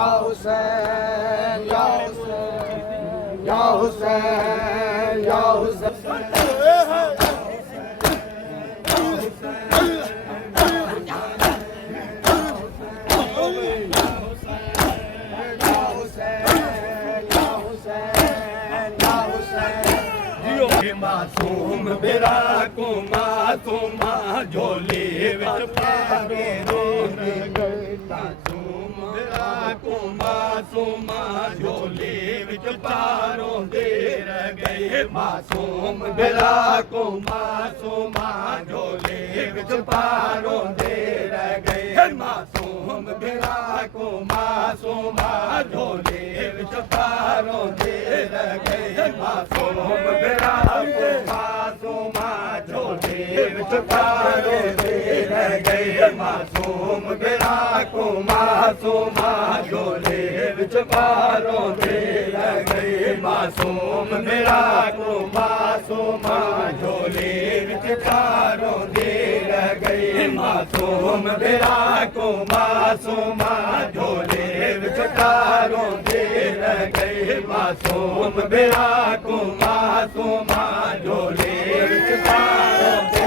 या हुसैन या हुसैन या हुसैन या हुसैन मासूम बिरा को मासूमा झोली विच पावे रोन गए मासूम बिरा को मासूमा झोली विच पारों दे रह गए मासूम बिरा को मासूमा झोली विच पारों दे रह गए मासूम बिरा को मासूमा झोली विच पारों दे रह गए मासूम बिरा मासूमा झोली विच पारों दे रह गए मासूम बिरा को मासूमा झोली विच पारों दे रह गए मासूम बिरा को मासूमा झोली विच पारों दे रह गए मासूम बिरा को मासूमा झोली विच पारों दे रह गए मासूम बिरा को मासूमा झोली विच पारों दे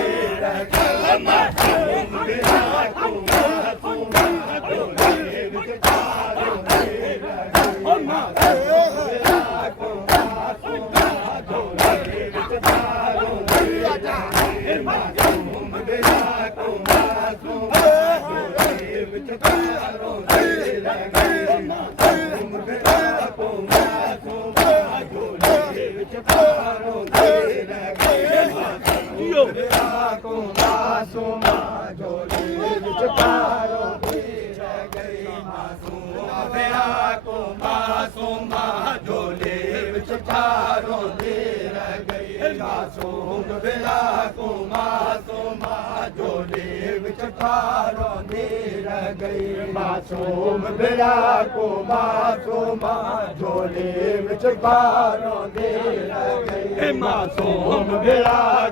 रह गए मासूम बिरा को मासूमा झोली विच पारों दे रह गए मासूम बिरा को मासूमा झोली विच पारों दे रह गए मासूम बिरा को मासूमा झोली विच पारों दे रह गए मासूम बिरा को मासूमा झोली विच पारों दे रह गए मासूम बिरा को मासूमा झोली विच पारों दे रह गए मासूम बिरा को मासूमा झोली विच पारों दे रह गए मासूम बिरा को मासूमा झोली विच पारों दे रह गए मासूम बिरा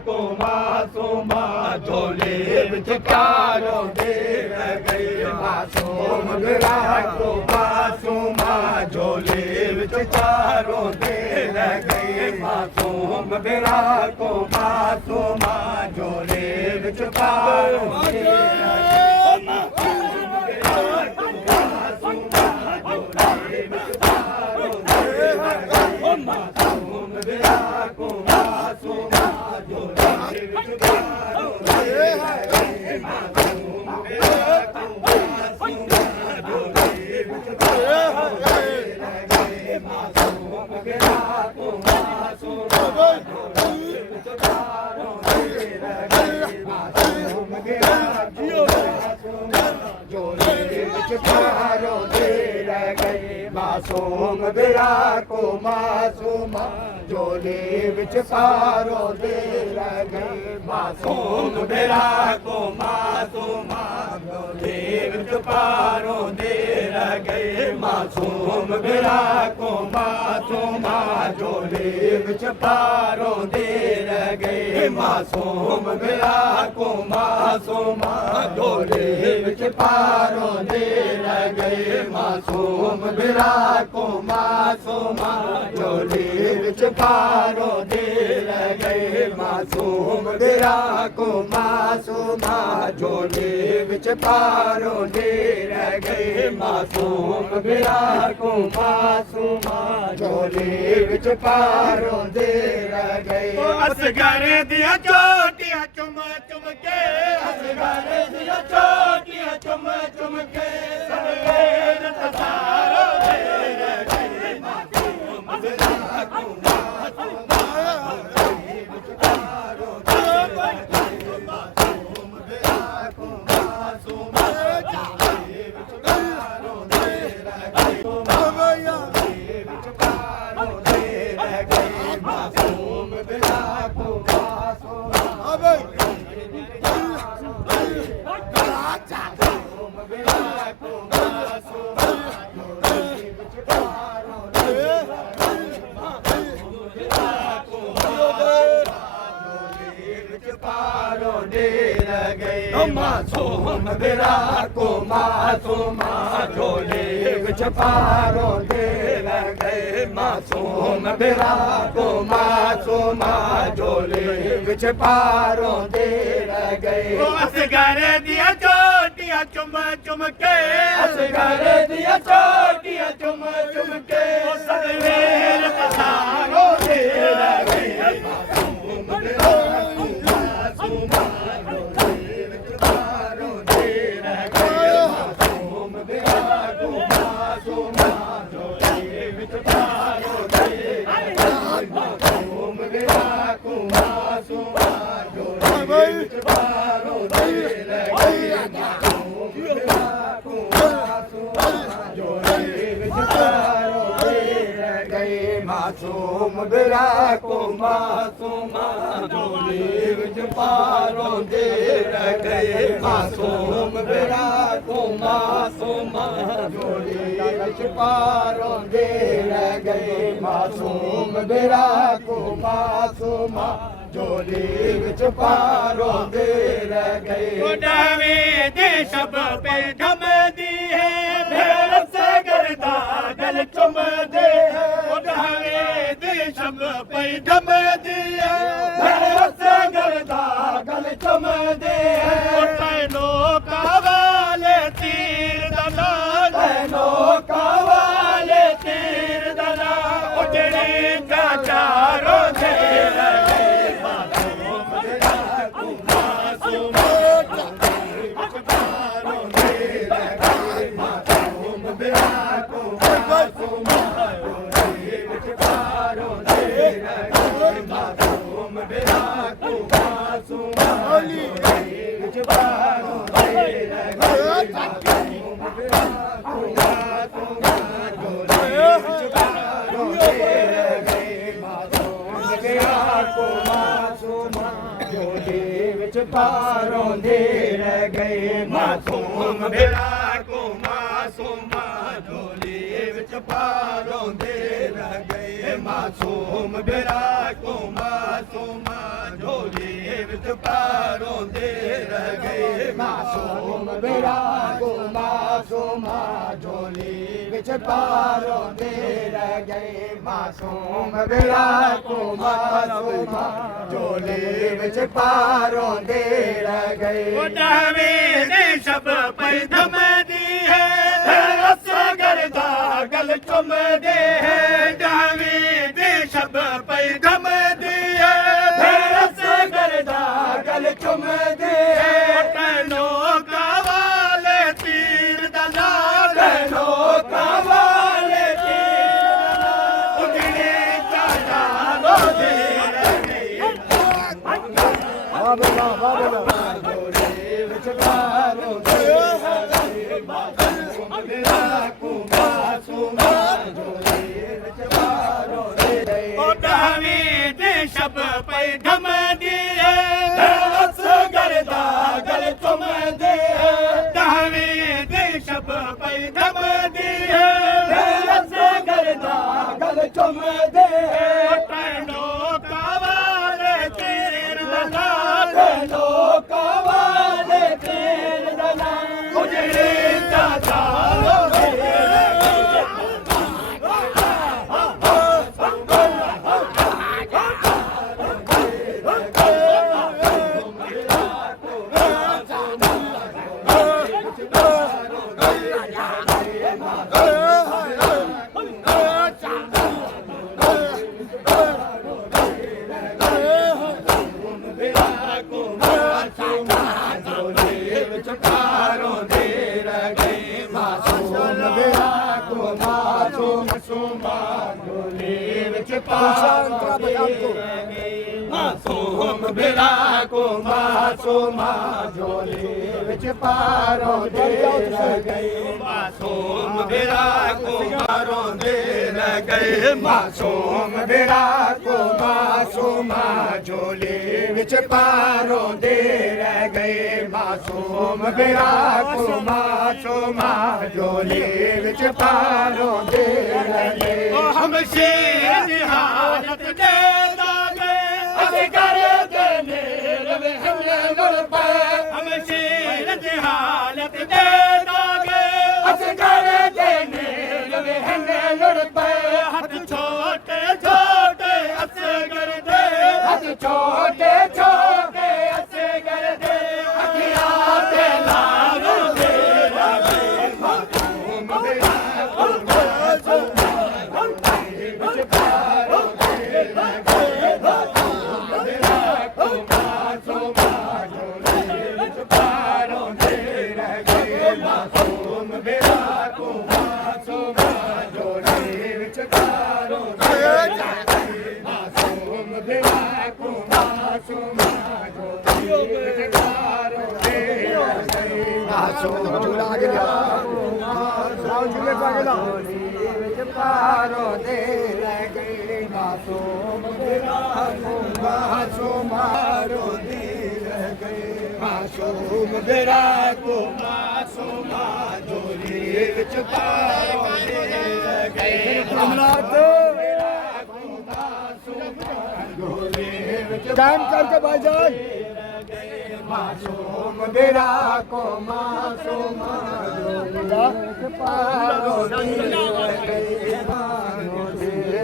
को मासूमा झोली विच पारों दे रह गए मासूम बिरा को मासूमा झोली विच पारों दे रह गए मासूम बिरा को मासूमा झोली विच पारों दे रह गए मासूम बिरा को मासूमा झोली विच पारों दे रह गए मासूम बिरा को मासूमा झोली विच पारों दे रह गए मासूम बिरा को मासूमा झोली विच पारों दे रह गए मासूम बिरा को मासूमा झोली विच पारों दे रह गए मासूम बिरा को मासूमा झोली विच पारों दे रह गए मासूम बिरा को मासूमा झोली विच पारों दे रह गए मासूम बिरा को मासूमा झोली विच पारों दे रह गए मासूम बिरा को मासूमा झोली विच पारों दे रह गए मासूम बिरा को मासूमा झोली विच पारों दे रह गए मासूम बिरा को मासूमा झोली विच पारों दे रह गए मासूम बिरा को मासूमा झोली विच पारों दे रह गए मासूम बिरा को मासूमा झोली विच पारों दे रह गए मासूम बिरा को मासूमा झोली विच पारों दे रह गए असगर दिया चोटियां चुम चुम के असगर दिया चोटियां चुम चुम के सबेर तसारो दे रह गए मासूम बिरा को मासूमा झोली विच पारों दे रह गए मासूम बिरा को मासूमा झोली विच पारों दे रह गए विच पारों दे रह गए मासूम बिरा को मासूमा मासूम बिरा को मासूमा ਮਾਸੂਮ ਮੇਰਾ ਕੋ ਮਾਸੂਮਾ ਝੋਲੇ ਵਿੱਚ ਪਾਰੋਂਦੇ ਰਹਿ ਗਏ ਮਾਸੂਮ ਮੇਰਾ ਕੋ ਮਾਸੂਮਾ ਝੋਲੇ ਵਿੱਚ ਪਾਰੋਂਦੇ ਰਹਿ ਗਏ ਅਸਗਰ ਦੀਆਂ ਚੋਟੀਆਂ ਚੁੰਮ ਚੁੰਮ ਕੇ ਅਸਗਰ ਦੀਆਂ ਚੋਟੀਆਂ ਚੁੰਮ ਚੁੰਮ ਕੇ ਸਦਵੇਰ ਪਸਾਰੋ ਦੇ ਰਹਿ ਗਏ ਮਾਸੂਮ ਮੇਰਾ ਕੋ ਮਾਸੂਮਾ ਝੋਲੇ ਵਿੱਚ ਪਾਰੋਂਦੇ ਰਹਿ ਗਏ ਮਾਸੂਮ ਮੇਰਾ ਕੋ ਮਾਸੂਮਾ ਝੋਲੇ ਵਿੱਚ ਪਾਰੋਂਦੇ ਰਹਿ ਗਏ ਮਾਸੂਮ ਮੇਰਾ ਕੋ ਮਾਸੂਮਾ ਝੋਲੇ ਵਿੱਚ ਪਾਰੋਂਦੇ ਰਹਿ ਗਏ ਮਾਸੂਮ ਮੇਰਾ ਕੋ ਮਾਸੂਮਾ ਝੋਲੇ ਵਿੱਚ ਪਾਰੋਂਦੇ ਰਹਿ ਗਏ ਮਾਸੂਮ ਮੇਰਾ ਕੋ ਮਾਸੂਮਾ ਝੋਲੇ ਵਿੱਚ ਪਾਰੋਂਦੇ ਰਹਿ ਗਏ ਮਾਸੂਮ ਮੇਰਾ ਕੋ ਮਾਸੂਮਾ ਝੋਲੇ ਵਿੱਚ ਪਾਰੋਂਦੇ ਰਹਿ ਗਏ ਮਾਸੂਮ ਮੇਰਾ ਕੋ ਮਾਸੂਮਾ ਝੋਲੇ ਵਿੱਚ ਪਾਰੋਂਦੇ ਰਹਿ ਗਏ ਉਡਾਵੇ ਦੇ ਸ਼ਬ ਪੇ ਧਮਦੀ ਹੈ ਭੇਰ ਸਗਰਦਾ ਗਲ ਚੁੰਮਦੇ ਹੈ ਉਡਾਵੇ ਦੇ ਸ਼ਬ ਪੇ ਧਮਦੀ ਹੈ ਭੇਰ ਸਗਰਦਾ ਗਲ ਚੁੰਮਦੇ ਹੈ ਉਠੇ ਲੋਕਾਂ ਵਾਲੇ ਤੀਰ ਦਾ ਨਾਲ ਲੋਕਾਂ ਵਾਲੇ ਤੀਰ ਦਾ ਨਾਲ ਉਡਣੇ ਚਾਚਾਰੋ ਦੇ ਰਹਿ ਗਏ ਮਾਸੂਮ ਮੇਰਾ ਕੋ ਮਾਸੂਮ ਪਾਰੋਂਦੇ ਰਹਿ ਗਏ ਮਾਸੂਮ ਮੇਰਾ ਕੋ ਮਾਸੂਮਾ ਝੋਲੇ ਵਿੱਚ ਪਾਰੋਂਦੇ ਰਹਿ ਗਏ ਮਾਸੂਮ ਮੇਰਾ ਕੋ ਮਾਸੂਮਾ ਝੋਲੇ ਵਿੱਚ ਪਾਰੋਂਦੇ ਰਹਿ ਗਏ ਮਾਸੂਮ ਮੇਰਾ ਕੋ ਮਾਸੂਮਾ ਝੋਲੇ ਵਿੱਚ ਪਾਰੋਂਦੇ ਰਹਿ ਗਏ ਮਾਸੂਮ ਮੇਰਾ ਕੋ ਮਾਸੂਮਾ ਝੋਲੇ ਵਿੱਚ ਪਾਰੋਂਦੇ ਰਹਿ ਗਏ ਮਾਸੂਮ ਮੇਰਾ ਕੋ ਮਾਸੂਮਾ ਝੋਲੇ ਵਿੱਚ ਪਾਰੋਂਦੇ ਰਹਿ ਗਏ ਮਾਸੂਮ ਮੇਰਾ ਕੋ ਮਾਸੂਮਾ ਝੋਲੇ ਵਿੱਚ ਪਾਰੋਂਦੇ ਰਹਿ ਗਏ ਮਾਸੂਮ ਮੇਰਾ ਕੋ ਮਾਸੂਮਾ ਝੋਲੇ ਵਿੱਚ ਪਾਰੋਂਦੇ ਰਹਿ ਗਏ ਮਾਸੂਮ ਮੇਰਾ ਕੋ ਮਾਸੂਮਾ ਝੋਲੇ ਵਿੱਚ ਪਾਰੋਂਦੇ ਰਹਿ ਗਏ ਉਡਾਵੇ ਦੇ ਸ਼ਬ ਪੈ ਧਮਦੀ ਹੈ ਰਸ ਗਰਦਾ ਗਲ ਚੁੰਮਦੇ ਹੈ ਉਡਾਵੇ ਦੇ ਸ਼ਬ ਪੈ ਧਮਦੀ ਹੈ ਰਸ ਗਰਦਾ ਗਲ ਚੁੰਮਦੇ ਉਠੇ ਲੋਕਾਂ ਵਾਲੇ ਤੀਰ ਦਾ ਨਾਲ ਲੋਕਾਂ ਵਾਲੇ ਤੀਰ ਉਡਣੇ ਚਾਚਾਰੋ ਦੇ ਰਹਿ ਗਏ ਝੋਲੇ ਵਿੱਚ ਪਾਰੋਂਦੇ ਰਹਿ ਗਏ ਮਾਸੂਮ ਮੇਰਾ ਕੋ ਮਾਸੂਮਾ ਝੋਲੇ ਵਿੱਚ ਪਾਰੋਂਦੇ ਰਹਿ ਉਡਾਵੇ ਦੇ ਸ਼ਬ ਪੈ ਧਮਦੀ ਹੈ ਰਸ ਗਰਦਾ ਗਲ ਚੁੰਮਦੇ ਉਡਾਵੇ ਦੇ ਸ਼ਬ ਪੈ ਧਮਦੀ ਹੈ ਰਸ ਗਰਦਾ ਗਲ ਚੁੰਮਦੇ ਉਠੇ ਲੋਕਾਂ ਵਾਲੇ ਤੀਰ ਦਾ ਨਾਲ ਲੋਕਾਂ ਵਾਲੇ ਤੀਰ ਦਾ ਨਾਮ ਉਜੜੇ ਚਾਚਾਰੋ ਦੇ ਮਾਸੂਮ ਮੇਰਾ ਕੋ ਮਾਸੂਮਾ ਝੋਲੇ ਵਿੱਚ ਪਾਰੋਂਦੇ ਰਹਿ ਗਏ ਮਾਸੂਮ ਮੇਰਾ ਕੋ ਮਾਰੋਂਦੇ ਰਹਿ ਗਏ ਮਾਸੂਮ ਮੇਰਾ ਕੋ ਮਾਸੂਮਾ ਝੋਲੇ ਵਿੱਚ ਪਾਰੋਂਦੇ ਰਹਿ ਗਏ ਮਾਸੂਮ ਮੇਰਾ ਕੋ ਮਾਸੂਮਾ ਝੋਲੇ ਵਿੱਚ ਪਾਰੋਂਦੇ ਰਹਿ ਗਏ ਹਮ ਸ਼ੇਰ ਦੀ ਹਾਲਤ ਦੇ ਦਾਗੇ ਅਸੀਂ ਕਰਦੇ ਨੇ ਰਵੇ ਹਮਲੇ ਮੁੜ ਪਏ ਹਮ ਸ਼ੇਰ पारों दे मासूम बेरा को मासूमा झोली विच पारों दे मासूम झूला गया झूले पा गया विच पारों दे रह गए मासूम बेरा को मासूमा झोली रह गए मासूम बेरा को मासूमा झोली विच पारों दे रह गए काम करके भाईजान मासूम बेरा को मासूम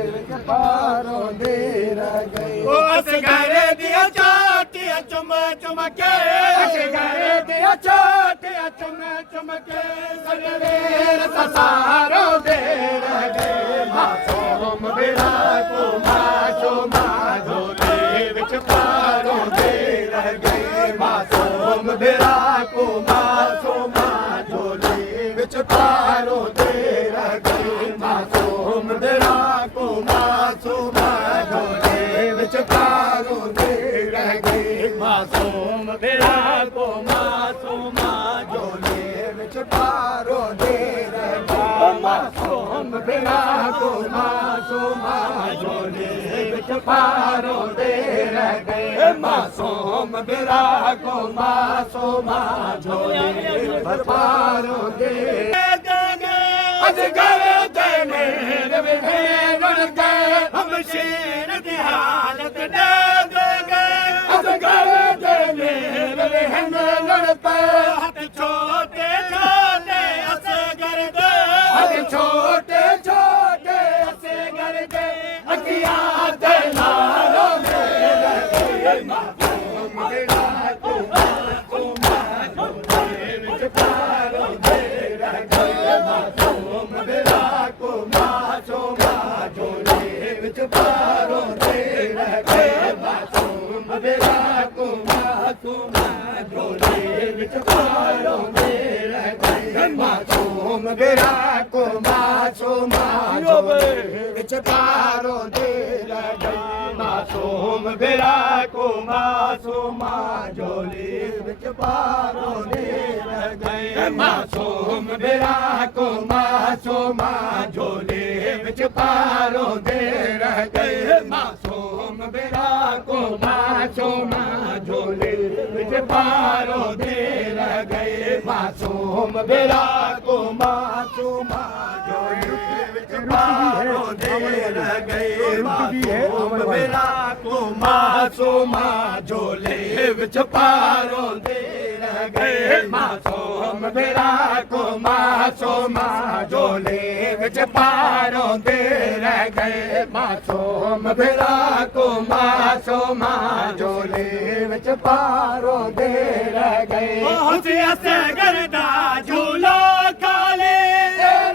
पारों दे रह गए असगर दिया चोटिया चुम चुम के असगर दिया चोटिया चुम चुम के सगवेर ससारों दे रह गए मासूम बेरा को मासूम झोली विच पारों दे रह गए मासूम बेरा को मासूम झोली विच पारों दे रह गए मासूम बेरा को मासूम झोली विच पारों दे रह गए मासूम बेरा को मासूम झोली विच पारों दे रह गए मासूम बेरा को मासूम झोली विच पारों दे रह गए मासूम बेरा को मासूम झोली विच पारों दे असगर देने रवे रुल गए हम शेर की हालत डाग गए असगर देने रवे रुल गए हाथ छोटे छोटे असगर दे हाथ छोटे छोटे असगर दे अखियां दे नारों दे रह गए मासूम बेरा को मासूम झोली विच पारों दे रह गए मासूम बेरा को मासूम झोली विच पारों दे रह गए मासूम बेरा को मासूम झोली विच पारों दे रह गए मासूम बेरा को मासूम झोली विच पारों दे रह गए मासूम बेरा को मासूम झोली विच पारों दे रह गए मासूम बेरा को मासूम झोली विच पारों दे रह गए मासूम बेरा को मासूम झोली विच पारों दे रह गए मासूम बेरा को मासूम झोली विच पारों दे रह गए मासूम बेरा को मासूम झोली विच पारों दे रह गए मासूम बेरा को मासूम झोली विच पारों दे रह गए मासूम बेरा को मासूम झोली विच पारों दे रह गए हुसी असगर दा झूला काले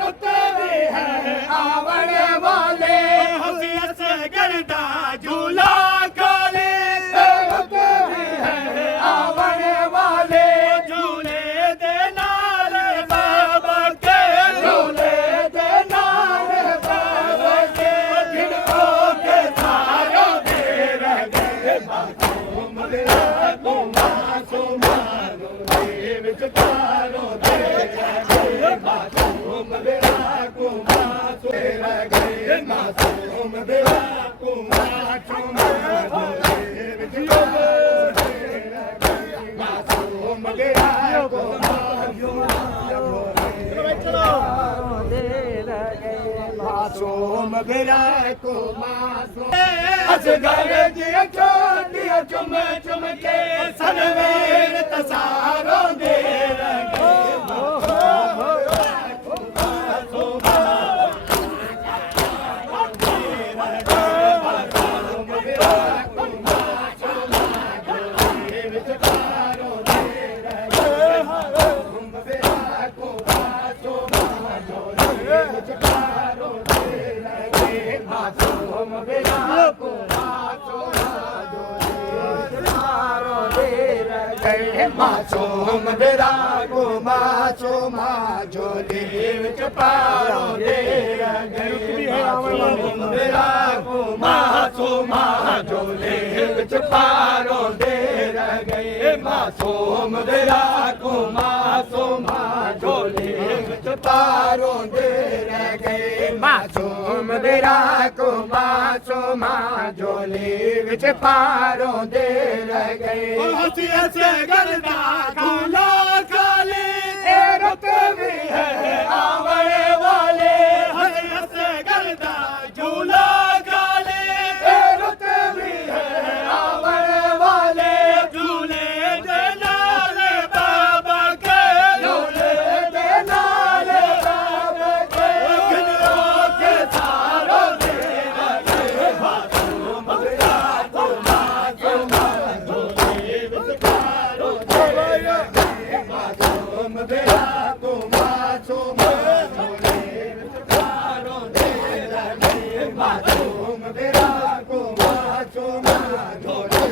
रुते भी है आवड़े वाले हुसी असगर दा झूला काले रुते भी है आवड़े वाले झूले दे नाल बाबा के झूले दे नाल बाबा के गिनों के तारों दे रह गए मासूम बेरा को मासूम झोली विच पारों दे रह गए मासूम बेरा को मासूम रह गए मासूम बेरा को मासूम झोली विच पारों दे रह गए मासूम बेरा को मासूम मासूम बेरा को मासूम असगर दिया चोटिया चुम चुम के सनवेर तसारों दे रह गए मासूम बेरा को मासूम झोली विच पारों दे रह गए ਮਾਸੂਮ ਮੇਰਾ ਕੋ ਮਾਸੂਮਾ ਝੋਲੇ ਵਿੱਚ ਪਾਰੋਂ ਦੇ ਰਹਿ ਗਏ ਮਾਸੂਮ ਮੇਰਾ ਕੋ ਮਾਸੂਮਾ ਝੋਲੇ ਵਿੱਚ ਪਾਰੋਂ ਦੇ ਰਹਿ ਗਏ ਮਾਸੂਮ ਮੇਰਾ ਕੋ ਮਾਸੂਮਾ ਝੋਲੇ ਵਿੱਚ ਪਾਰੋਂ ਦੇ ਰਹਿ ਗਏ ਅਸੀਂ ਐਸੇ ਗਰਦਾ ਖੂਲਾ ਖਾਲੀ ਇਹ ਰੁੱਤ ਵੀ ਹੈ ਆਵਣੇ ਵਾਲੇ ਅਸੀਂ ਐਸੇ ਗਰਦਾ ਝੂਲਾ ਖਾਲੀ ਇਹ ਰੁੱਤ ਵੀ ਹੈ ਆਵਣੇ ਵਾਲੇ ਝੂਲੇ ਦੇ ਨਾਲ ਬਾਬਾ ਕੇ ਝੂਲੇ ਦੇ ਨਾਲ ਬਾਬਾ ਕੇ ਗਿਣੋ ਕੇ ਸਾਰੋ ਦੇ ਰਹੇ ਮਾਸੂਮ ਮੇਰਾ ਕੋ ਮਾਸੂਮਾ ਝੋਲੇ ਵਿੱਚ ਪਾਰੋਂ ਦੇ ਰਹੇ ਮਾਸੂਮ ਮੇਰਾ ਕੋ ਮਾਸੂਮਾ ਝੋਲੇ ਵਿੱਚ ਪਾਰੋਂ ਦੇ ਰਹੇ ਮਾਸੂਮ ਮੇਰਾ ਕੋ ਮਾਸੂਮਾ ਝੋਲੇ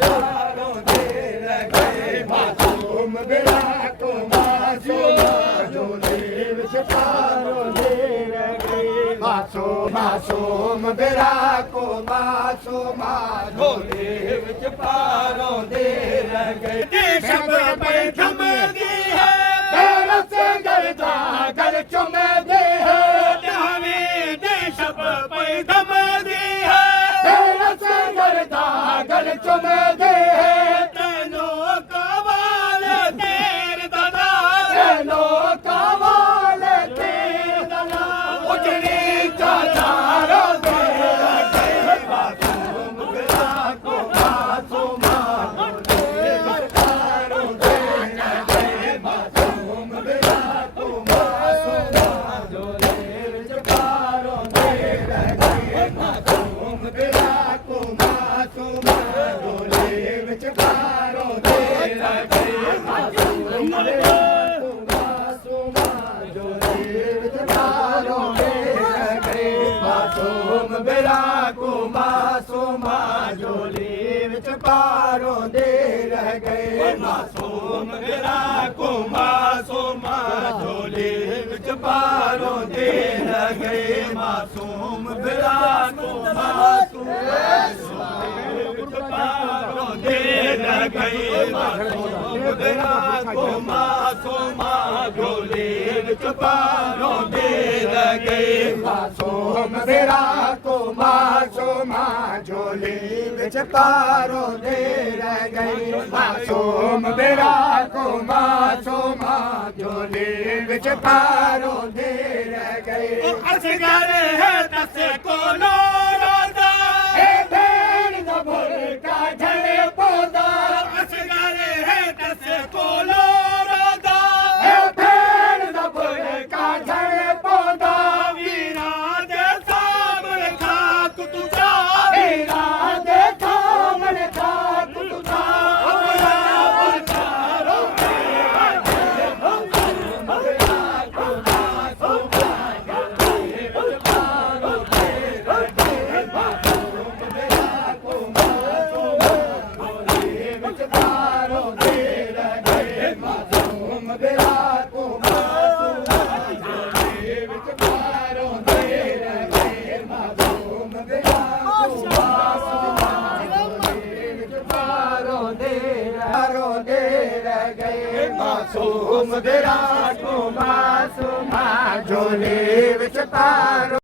ਪਾਰੋਂ ਦੇ ਰਹੇ ਮਾਸੂਮ ਮੇਰਾ ਕੋ ਮਾਸੂਮਾ ਝੋਲੇ ਵਿੱਚ ਪਾਰੋਂ ਦੇ ਰਹੇ ਮਾਸੂਮ ਮੇਰਾ ਕੋ ਮਾਸੂਮਾ ਝੋਲੇ ਵਿੱਚ ਪਾਰੋਂ ਦੇ ਰਹਿ ਗਏ ਦੇਸ਼ਬ ਪਈ ਥੰਮਦੀ ਹੈ ਤੇਰਾ ਸੰਗਲ ਦਾ ਗਲ ਚੁੰਮਦੀ ਹੈ ਨਵੇਂ ਦੇਸ਼ਬ ਪਈ ਥੰਮਦੀ ਹੈ ਤੇਰਾ ਸੰਗਲ ਦਾ ਗਲ ਚੁੰਮਦੀ ਹੈ ਤੈਨੂੰ ਕਵਾਲ ਤੇਰ ਦਾ ਨਾਮ ਤੈਨੂੰ ਕਵਾਲ ਤੇਰ ਦਾ ਨਾਮ ਉਜੜੀ ਚਾਚਾਰੋ ਦੇ ਰਹੇ ਮਾਸੂਮ ਮੇਰਾ ਕੋ ਮਾਸੂਮਾ ਝੋਲੇ ਵਿੱਚ ਪਾਰੋਂ ਦੇ ਰਹੇ ਮਾਸੂਮ ਮੇਰਾ ਕੋ ਮਾਸੂਮਾ ਝੋਲੇ ਵਿੱਚ ਪਾਰੋਂ ਦੇ ਰਹੇ ਮਾਸੂਮ ਮੇਰਾ ਕੋ ਮਾਸੂਮਾ ਝੋਲੇ ਵਿੱਚ ਪਾਰੋਂ ਦੇ ਰਹੇ ਮਾਸੂਮ ਮੇਰਾ ਕੋ ਮਾਸੂਮਾ ਝੋਲੇ ਵਿੱਚ ਪਾਰੋਂ ਦੇ ਰਹੇ ਮਾਸੂਮ ਮੇਰਾ ਕੋ ਮਾਸੂਮਾ ਝੋਲੇ ਵਿੱਚ ਪਾਰੋਂ ਦੇ ਰਹਿ ਗਏ ਮਾਸੂਮ ਮੇਰਾ ਕੋ ਮਾਸੂਮਾ ਝੋਲੇ ਵਿੱਚ ਪਾਰੋਂ ਦੇ ਰਹਿ ਗਏ ਮਾਸੂਮ ਮੇਰਾ ਕੋ ਮਾਸੂਮਾ ਝੋਲੇ ਵਿੱਚ ਪਾਰੋਂ ਦੇ ਰਹਿ ਗਏ ਮਾਸੂਮ ਮੇਰਾ ਕੋ ਮਾਸੂਮਾ ਝੋਲੇ ਵਿੱਚ ਪਾਰੋਂ ਦੇ ਰਹਿ ਗਏ ਮਾਸੂਮ ਮੇਰਾ ਕੋ ਮਾਸੂਮਾ ਝੋਲੇ ਵਿੱਚ ਪਾਰੋਂ ਦੇ ਰਹਿ ਗਏ ਮਾਸੂਮ ਮੇਰਾ ਕੋ ਮਾਸੂਮਾ ਝੋਲੇ ਵਿੱਚ ਪਾਰੋਂ ਦੇ ਰਹਿ ਗਏ ਅਸਗਰ ਹੈ ਤਸੇ ਕੋਲੋਂ ਰੋਦਾ ਇਹ ਭੈਣ ਦਾ ਭੁਲਕਾ ਝੜੇ ਪੌਦਾ ਅਸਗਰ ਹੈ ਤਸੇ ਕੋਲੋਂ ਰੋਦਾ ਇਹ ਭੈਣ ਦਾ ਭੁਲਕਾ ਝੜੇ ਪੌਦਾ ਵੀਰਾਂ ਦੇ ਸਾਹਮਣੇ ਖਾਕ ਤੂੰ ਜਾ ਵੀਰਾਂ ਦੇ ਸਾਹਮਣੇ ਖਾਕ ਤੂੰ ਜਾ ਆਪਣਾ ਬਰਕਾਰੋ ਮਾਸੂਮ ਮੇਰਾ ਕੋ ਮਾਸੂਮਾ ਝੋਲੇ ਵਿੱਚ ਪਾਰੋਂ